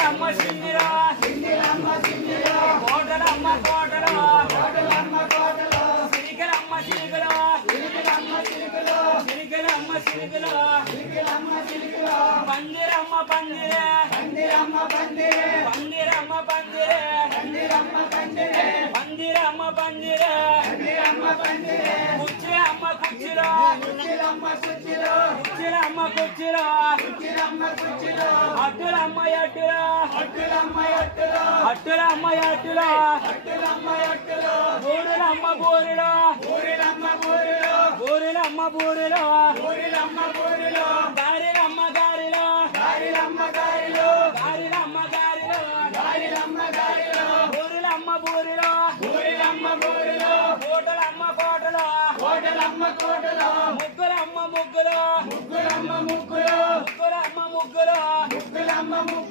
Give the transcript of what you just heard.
సింగిలమ్మ సింగిలో కోటలమ్మ కోటలో సిరికలమ్మ సిరికలో సిరికలమ్మ సిరికలో పందిరమ్మ పందిరే పందిరమ్మ పందిరే పందిరమ్మ పందిరే కుచ్చిరమ్మ కుచ్చిలో కుచ్చిరమ్మ కుచ్చిలో అట్టులమ్మ అట్టులో అట్టులమ్మ అట్టులో బూరులమ్మ బూరులో బూరులమ్మ బూరులో గారిలమ్మ గారిలో గారిలమ్మ గారిలో బూరులమ్మ బూరులో కోటలమ్మ కోటలో ముగ్గులమ్మ ముగ్గులో ముగ్గులమ్మ ముగ్గులో